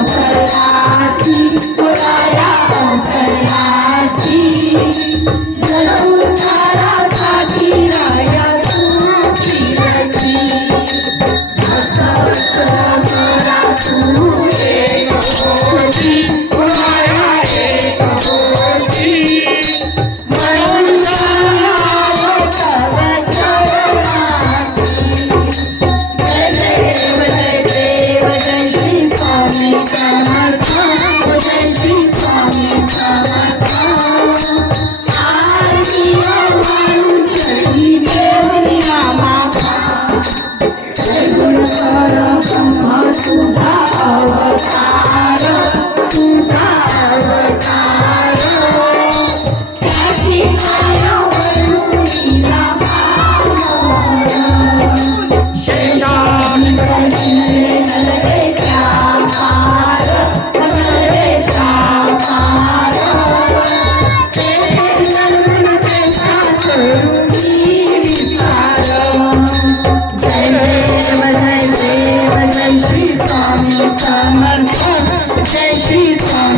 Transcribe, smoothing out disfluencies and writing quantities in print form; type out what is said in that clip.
अवतरलासी मोराया अवतरलासी जगउद्धारासाठी राया तू फिरसी भक्तवत्सल मोरा तू एक होसी मोराया एक होसी म्हणून शरणागो तव चरणासी जय देव जय श्री स्वामी समर्थ जय श्री स्वामी समर्थ आरती वाळू चरणी देवनिया माता जय गुणकर ब्रह्म तुझा अवतार त्याची माया वर्णुनीला पार शेषान प्रश्नले नलगे त्या पार नलगे त्या पार तेथे जन्मून पैसा करुणी विसार जय देव जय श्री स्वामी समर्थ जय श्री स्वामी